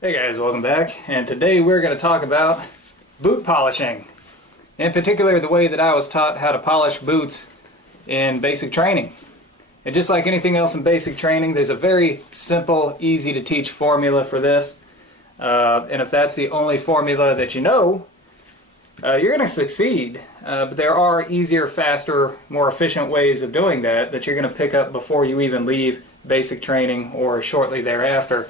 Hey guys, welcome back. And today we're going to talk about boot polishing. In particular, the way that I was taught how to polish boots in basic training. And just like anything else in basic training, there's a very simple, easy to teach formula for this. And if that's the only formula that you know, you're going to succeed. But there are easier, faster, more efficient ways of doing that that you're going to pick up before you even leave basic training or shortly thereafter.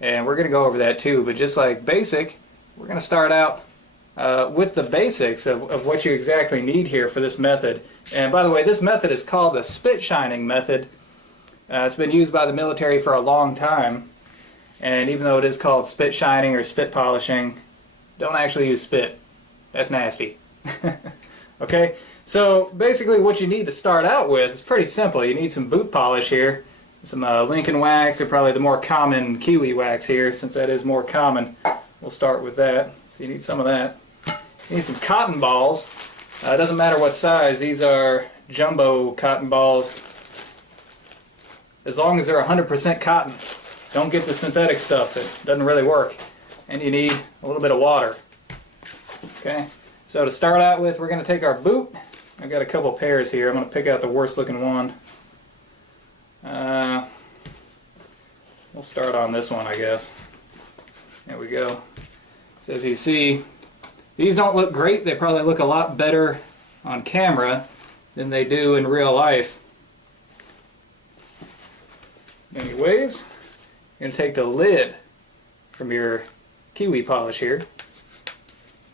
And we're going to go over that too, but just like basic, we're going to start out with the basics of what you exactly need here for this method. And by the way, this method is called the spit shining method. It's been used by the military for a long time, and even though it is called spit shining or spit polishing, don't actually use spit. That's nasty. Okay, so basically what you need to start out with is pretty simple. You need some boot polish here. Some Lincoln wax, or probably the more common Kiwi wax here, since that is more common. We'll start with that. So you need some of that. You need some cotton balls. It doesn't matter what size. These are jumbo cotton balls. As long as they're 100% cotton. Don't get the synthetic stuff that doesn't really work. And you need a little bit of water. Okay, so to start out with, we're going to take our boot. I've got a couple pairs here. I'm going to pick out the worst looking one. We'll start on this one, I guess. There we go. So as you see, these don't look great. They probably look a lot better on camera than they do in real life. Anyways, you're going to take the lid from your Kiwi polish here.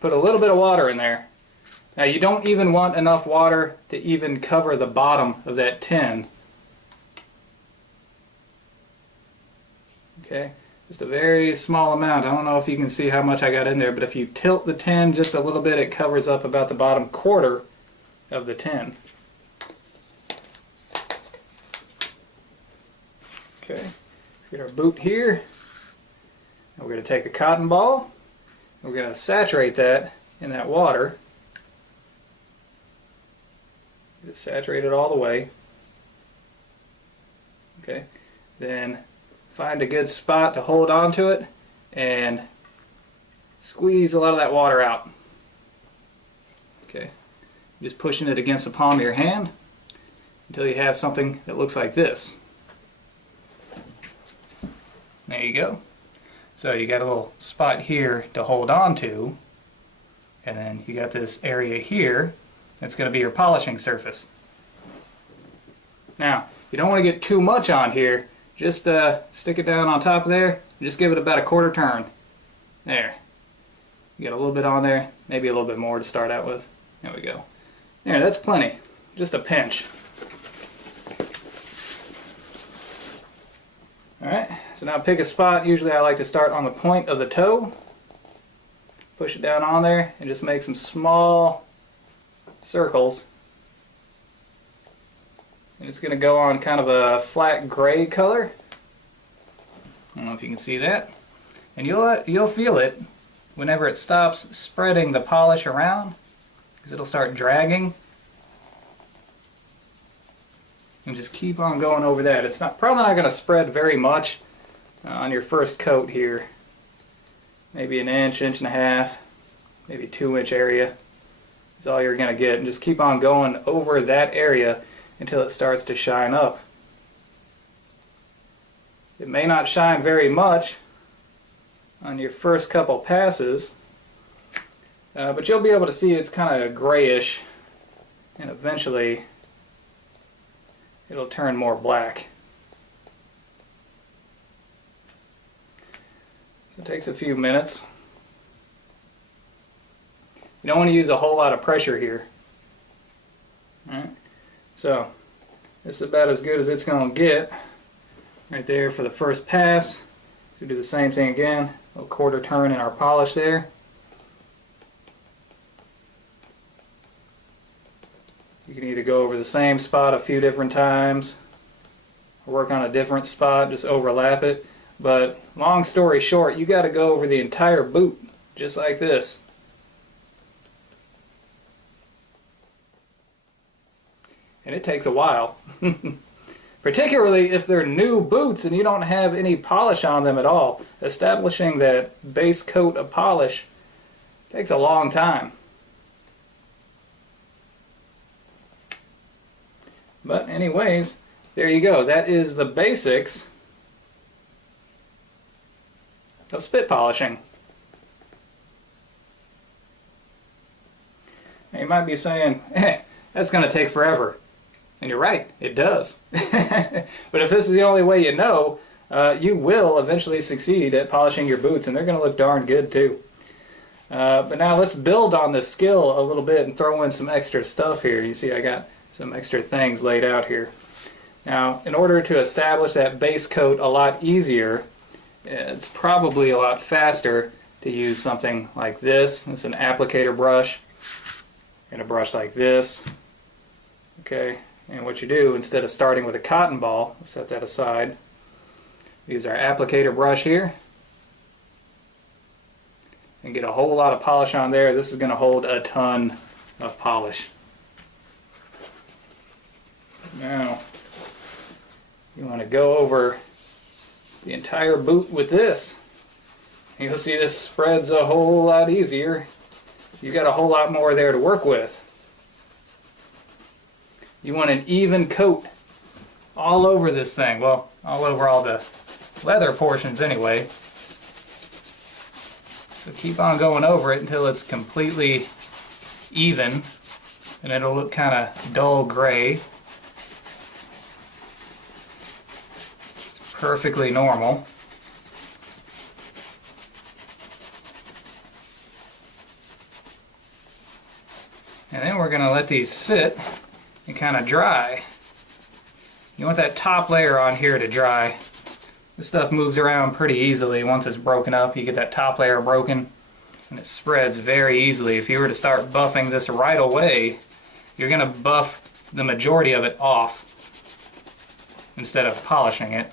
Put a little bit of water in there. Now you don't even want enough water to even cover the bottom of that tin. Okay, just a very small amount. I don't know if you can see how much I got in there, but if you tilt the tin just a little bit, it covers up about the bottom quarter of the tin. Okay, let's get our boot here. And we're going to take a cotton ball. And we're going to saturate that in that water. Get it saturated all the way. Okay, then find a good spot to hold on to it and squeeze a lot of that water out. Okay, just pushing it against the palm of your hand until you have something that looks like this. There you go. So you got a little spot here to hold on to, and then you got this area here that's going to be your polishing surface. Now, you don't want to get too much on here. Just stick it down on top of there, and just give it about a quarter turn. There. You got a little bit on there, maybe a little bit more to start out with. There we go. There, that's plenty. Just a pinch. Alright, so now pick a spot. Usually I like to start on the point of the toe. Push it down on there and just make some small circles. And it's going to go on kind of a flat gray color. I don't know if you can see that. And you'll feel it whenever it stops spreading the polish around, because it'll start dragging. And just keep on going over that. It's probably not going to spread very much on your first coat here. Maybe an inch, inch and a half, maybe 2-inch area is all you're going to get. And just keep on going over that area until it starts to shine up. It may not shine very much on your first couple passes, but you'll be able to see it's kind of grayish, and eventually it'll turn more black. So it takes a few minutes. You don't want to use a whole lot of pressure here. Alright, so this is about as good as it's going to get right there for the first pass. So we do the same thing again, a little quarter turn in our polish there. You can either go over the same spot a few different times, or work on a different spot, just overlap it. But long story short, you got to go over the entire boot just like this. And it takes a while. particularly if they're new boots and you don't have any polish on them at all. Establishing that base coat of polish takes a long time. But anyways, there you go. That is the basics of spit polishing. Now you might be saying, that's going to take forever. And you're right, it does. But if this is the only way you know, you will eventually succeed at polishing your boots, and they're going to look darn good too. But now let's build on this skill a little bit and throw in some extra stuff here. You see I got some extra things laid out here. Now, in order to establish that base coat a lot easier, it's probably a lot faster to use something like this. It's an applicator brush. And a brush like this. Okay, and what you do, instead of starting with a cotton ball, set that aside, use our applicator brush here and get a whole lot of polish on there. This is going to hold a ton of polish. Now, you want to go over the entire boot with this. You'll see this spreads a whole lot easier. You've got a whole lot more there to work with. You want an even coat all over this thing. Well, all over all the leather portions anyway. So keep on going over it until it's completely even, and it'll look kind of dull gray. It's perfectly normal. And then we're going to let these sit and kind of dry. You want that top layer on here to dry. This stuff moves around pretty easily once it's broken up. You get that top layer broken and it spreads very easily. If you were to start buffing this right away, you're going to buff the majority of it off instead of polishing it.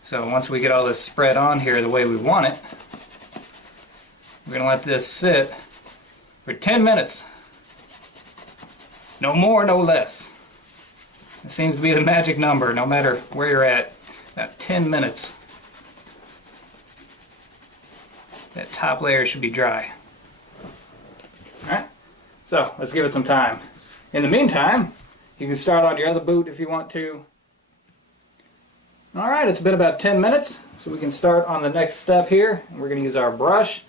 So once we get all this spread on here the way we want it, we're going to let this sit for 10 minutes. No more, no less. It seems to be the magic number, no matter where you're at. About 10 minutes. That top layer should be dry. Alright, so let's give it some time. In the meantime, you can start on your other boot if you want to. Alright, it's been about 10 minutes, so we can start on the next step here. We're going to use our brush.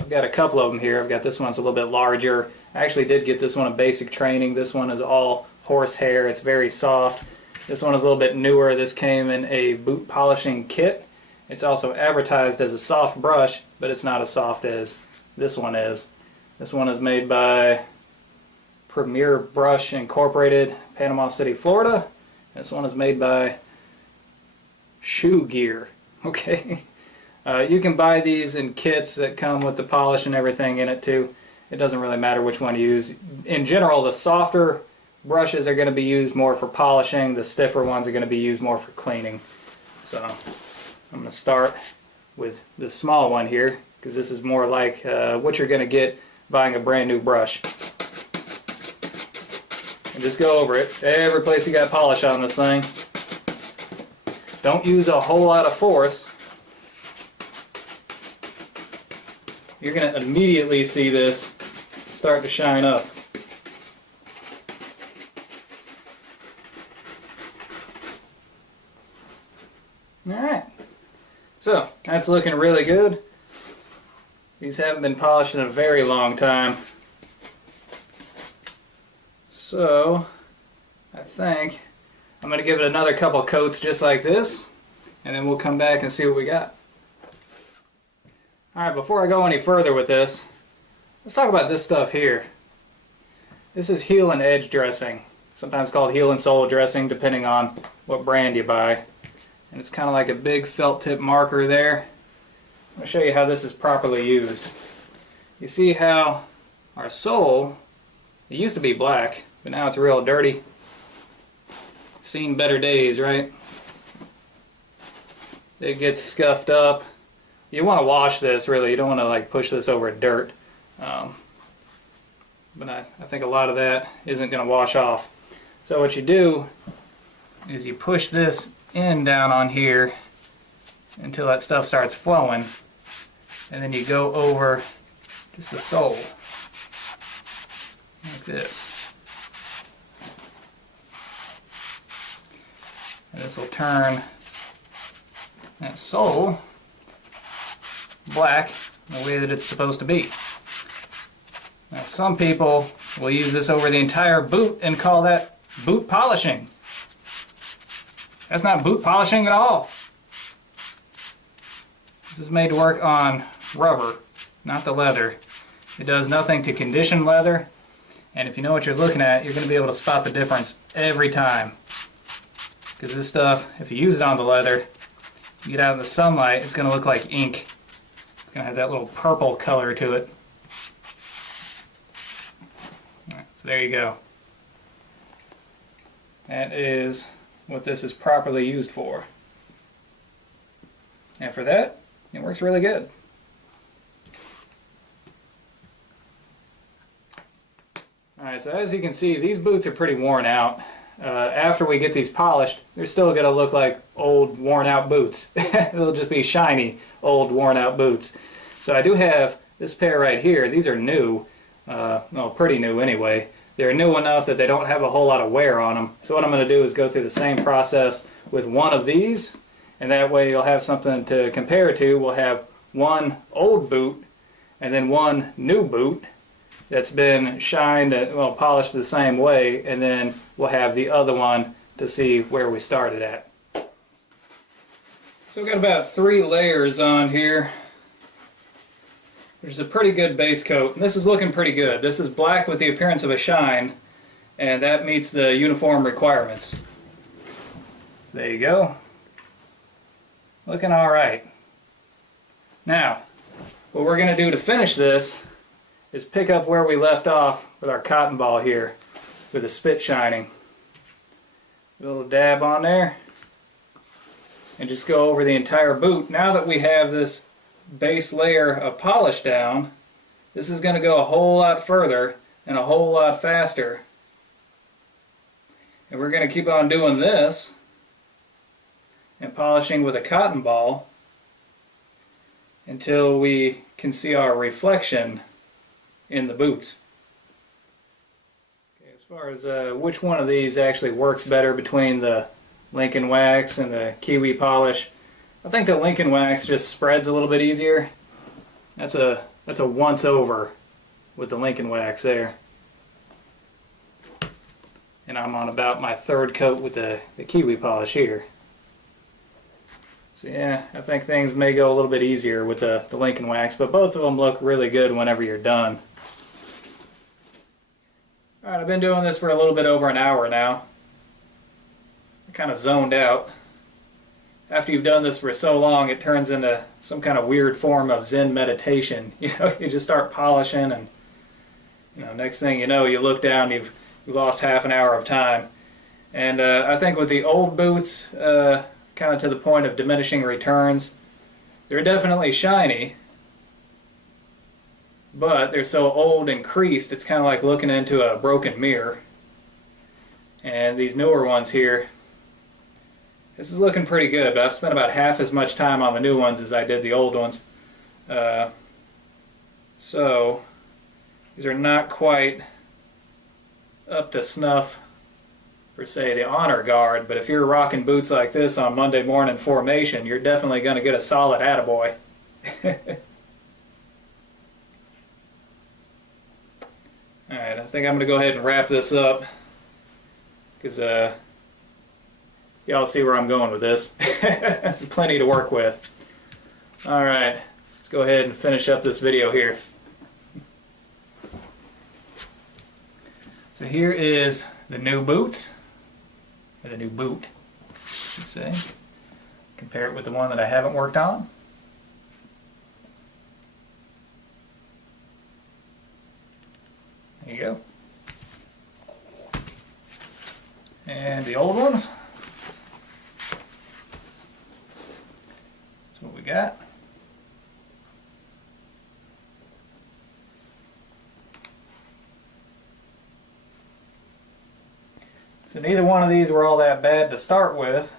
I've got a couple of them here. I've got this one's a little bit larger. I actually did get this one in basic training. This one is all horsehair. It's very soft. This one is a little bit newer. This came in a boot polishing kit. It's also advertised as a soft brush, but it's not as soft as this one is. This one is made by Premier Brush Incorporated, Panama City, Florida. This one is made by Shoe Gear. Okay. You can buy these in kits that come with the polish and everything in it too. It doesn't really matter which one you use. In general, the softer brushes are going to be used more for polishing. The stiffer ones are going to be used more for cleaning. So I'm going to start with the small one here, because this is more like what you're going to get buying a brand new brush. And just go over it. Every place you got polish on this thing. Don't use a whole lot of force. You're going to immediately see this start to shine up. Alright, so that's looking really good. These haven't been polished in a very long time. So I think I'm going to give it another couple coats just like this, and then we'll come back and see what we got. Alright, before I go any further with this, let's talk about this stuff here. This is heel and edge dressing, sometimes called heel and sole dressing depending on what brand you buy. And it's kind of like a big felt tip marker there. I'll show you how this is properly used. You see how our sole, it used to be black, but now it's real dirty. Seen better days, right? It gets scuffed up. You want to wash this, really. You don't want to like push this over dirt. But I think a lot of that isn't going to wash off. So what you do is you push this in down on here until that stuff starts flowing, and then you go over just the sole like this. And this will turn that sole black the way that it's supposed to be. Now some people will use this over the entire boot and call that boot polishing. That's not boot polishing at all. This is made to work on rubber, not the leather. It does nothing to condition leather, and if you know what you're looking at, you're going to be able to spot the difference every time. Because this stuff, if you use it on the leather, you get out in the sunlight, it's going to look like ink. It's going to have that little purple color to it. Alright, so there you go. That is what this is properly used for. And for that, it works really good. Alright, so as you can see, these boots are pretty worn out. After we get these polished, they're still going to look like old, worn out boots. They'll just be shiny, old, worn out boots. So I do have this pair right here. These are new. Well, pretty new anyway. They're new enough that they don't have a whole lot of wear on them. So what I'm going to do is go through the same process with one of these, and that way you'll have something to compare to. We'll have one old boot and then one new boot that's been shined and, well, polished the same way, and then we'll have the other one to see where we started at. So we've got about 3 layers on here. There's a pretty good base coat, and this is looking pretty good. This is black with the appearance of a shine, and that meets the uniform requirements. So there you go. Looking alright. Now, what we're going to do to finish this is pick up where we left off with our cotton ball here with the spit shining. A little dab on there, and just go over the entire boot. Now that we have this base layer of polish down, this is going to go a whole lot further and a whole lot faster. And we're going to keep on doing this and polishing with a cotton ball until we can see our reflection in the boots. Okay, as far as which one of these actually works better between the Lincoln Wax and the Kiwi polish, I think the Lincoln Wax just spreads a little bit easier. That's a once over with the Lincoln Wax there. And I'm on about my 3rd coat with the Kiwi polish here. So yeah, I think things may go a little bit easier with the Lincoln Wax, but both of them look really good whenever you're done. Alright, I've been doing this for a little bit over an hour now. I kind of zoned out. After you've done this for so long, it turns into some kind of weird form of Zen meditation. You know, you just start polishing, and next thing you know, you look down, you've lost half an hour of time. And I think with the old boots, kind of to the point of diminishing returns, they're definitely shiny, but they're so old and creased, it's kind of like looking into a broken mirror. And these newer ones here, this is looking pretty good, but I've spent about half as much time on the new ones as I did the old ones. So these are not quite up to snuff for, say, the Honor Guard, but if you're rocking boots like this on Monday morning formation, you're definitely going to get a solid attaboy. Alright, I think I'm going to go ahead and wrap this up, because y'all see where I'm going with this. That's plenty to work with. Alright, let's go ahead and finish up this video here. So here is the new boots, or the new boot, I should say. Compare it with the one that I haven't worked on. There you go. And the old ones. That's what we got. So neither one of these were all that bad to start with.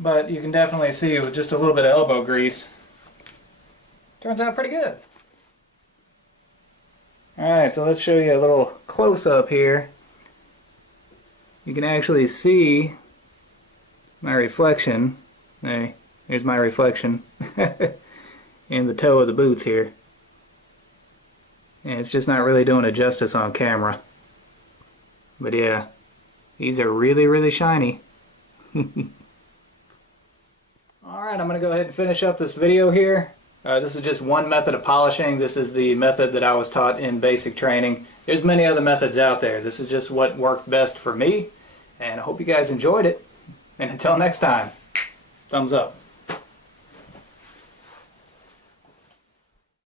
But you can definitely see with just a little bit of elbow grease, turns out pretty good. Alright, so let's show you a little close-up here. You can actually see my reflection. Hey, here's my reflection in the toe of the boots here. And it's just not really doing it justice on camera. But yeah, these are really, really shiny. Alright, I'm going to go ahead and finish up this video here. This is just one method of polishing. This is the method that I was taught in basic training. There's many other methods out there. This is just what worked best for me. And I hope you guys enjoyed it. And until next time, thumbs up.